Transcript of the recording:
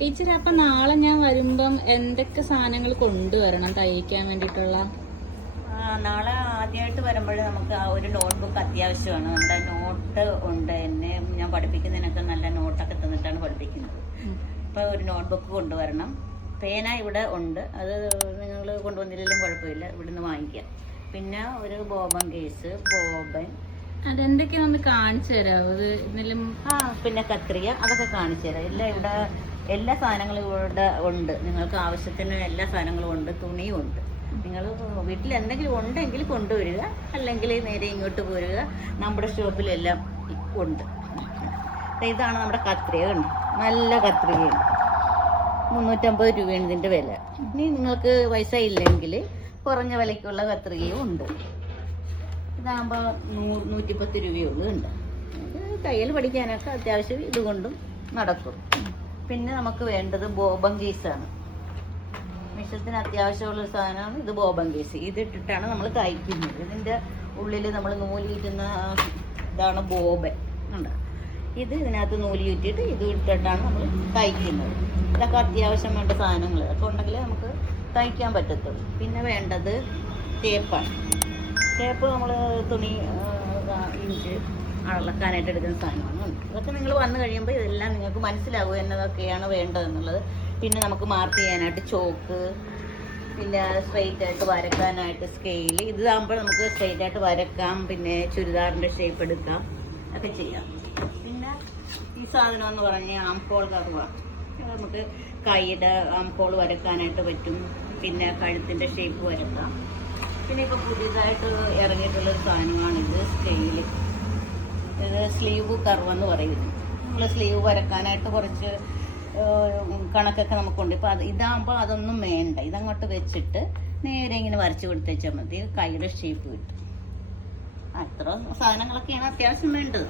Teacher, അപ്പൊ നാളെ ഞാൻ വരുമ്പം എന്തൊക്കെ സാധനങ്ങൾ കൊണ്ടുവരണം തയ്ക്കാൻ വേണ്ടിയിട്ടുള്ള? നാളെ ആദ്യമായിട്ട് വരുമ്പോൾ നമുക്ക് ആ ഒരു നോട്ട്ബുക്ക് അത്യാവശ്യമാണ്. നമ്മുടെ നോട്ട് ഉണ്ട്, എന്നെ ഞാൻ പഠിപ്പിക്കുന്നതിനൊക്കെ നല്ല നോട്ടൊക്കെ തന്നിട്ടാണ് പഠിപ്പിക്കുന്നത്. അപ്പോൾ ഒരു നോട്ട്ബുക്ക് കൊണ്ടുവരണം. പേന ഇവിടെ ഉണ്ട്, അത് നിങ്ങൾ കൊണ്ടുവന്നില്ലെങ്കിലും കുഴപ്പമില്ല, ഇവിടുന്ന് വാങ്ങിക്കാം. പിന്നെ ഒരു ബോബൻ കേസ്, ബോബൻ, അതെന്തൊക്കെയാ ഒന്ന് കാണിച്ചു തരാമോ? അത് എന്തെങ്കിലും പിന്നെ കത്രിക, അതൊക്കെ കാണിച്ചു തരാം. എല്ലാം ഇവിടെ എല്ലാ സാധനങ്ങളും ഇവിടെ ഉണ്ട്. നിങ്ങൾക്ക് ആവശ്യത്തിന് എല്ലാ സാധനങ്ങളും ഉണ്ട്, തുണിയും ഉണ്ട്. നിങ്ങൾ വീട്ടിൽ എന്തെങ്കിലും ഉണ്ടെങ്കിൽ കൊണ്ടുവരിക, അല്ലെങ്കിൽ നേരെ ഇങ്ങോട്ട് പോരുക. നമ്മുടെ ഷോപ്പിലെല്ലാം ഉണ്ട്. ഇതാണ് നമ്മുടെ കത്രിക, ഉണ്ട്, നല്ല കത്രികയുണ്ട്. 350 രൂപയാണ് ഇതിൻ്റെ വില. ഇനി നിങ്ങൾക്ക് പൈസ ഇല്ലെങ്കിൽ കുറഞ്ഞ വിലയ്ക്കുള്ള കത്രികയും ഉണ്ട്. ഇതാകുമ്പോൾ 110 രൂപയുള്ളൂ. ഉണ്ട്. തയ്യൽ പഠിക്കാനൊക്കെ അത്യാവശ്യം ഇതുകൊണ്ടും നടക്കും. പിന്നെ നമുക്ക് വേണ്ടത് ബോബൻ കേസാണ്. മിഷത്തിന് അത്യാവശ്യമുള്ള സാധനമാണ് ഇത്, ബോബൻ കേസ്. ഇതിട്ടിട്ടാണ് നമ്മൾ തയ്ക്കുന്നത്. ഇതിൻ്റെ ഉള്ളിൽ നമ്മൾ നൂലിയിട്ടുന്ന ഇതാണ് ബോബൻ. ഉണ്ട്. ഇത് ഇതിനകത്ത് നൂല് ചുറ്റിയിട്ട് ഇത് ഇട്ടിട്ടാണ് നമ്മൾ തയ്ക്കുന്നത്. ഇതൊക്കെ അത്യാവശ്യം വേണ്ട സാധനങ്ങൾ. അതൊക്കെ ഉണ്ടെങ്കിൽ നമുക്ക് തയ്ക്കാൻ പറ്റത്തുള്ളൂ. പിന്നെ വേണ്ടത് ടേപ്പാണ്. ടേപ്പ് നമ്മൾ തുണി ഇഞ്ച് അളക്കാനായിട്ട് എടുക്കുന്ന സാധനമാണ്. അതൊക്കെ നിങ്ങൾ വന്നു കഴിയുമ്പോൾ ഇതെല്ലാം നിങ്ങൾക്ക് മനസ്സിലാവും എന്നതൊക്കെയാണ് വേണ്ടതെന്നുള്ളത്. പിന്നെ നമുക്ക് മാർക്ക് ചെയ്യാനായിട്ട് ചോക്ക്, പിന്നെ സ്ട്രെയിറ്റ് ആയിട്ട് വരക്കാനായിട്ട് സ്കെയിൽ. ഇതാകുമ്പോൾ നമുക്ക് സ്ട്രെയിറ്റ് ആയിട്ട് വരക്കാം, പിന്നെ ചുരിദാറിൻ്റെ ഷേപ്പ് എടുക്കാം, ഒക്കെ ചെയ്യാം. പിന്നെ ഈ സാധനം എന്ന് പറഞ്ഞാൽ ആംപോൾ കർവാണ്. നമുക്ക് കൈയുടെ ആംപോൾ വരക്കാനായിട്ട് പറ്റും, പിന്നെ കഴുത്തിൻ്റെ ഷേപ്പ് വരക്കാം. പിന്നെ ഇപ്പോൾ പുതിയതായിട്ട് ഇറങ്ങിയിട്ടുള്ളൊരു സാധനമാണിത്, സ്കെയില്. ഇത് സ്ലീവ് കർവെന്ന് പറയുന്നു. നമ്മൾ സ്ലീവ് വരക്കാനായിട്ട് കുറച്ച് കണക്കൊക്കെ നമുക്കുണ്ട്. ഇപ്പോൾ ഇതാകുമ്പോൾ അതൊന്നും വേണ്ട. ഇതങ്ങോട്ട് വെച്ചിട്ട് നേരെ ഇങ്ങനെ വരച്ച് കൊടുത്തേച്ചാൽ മതി, കൈയുടെ ഷേപ്പ് കിട്ടും. അത്ര സാധനങ്ങളൊക്കെയാണ് അത്യാവശ്യം വേണ്ടത്.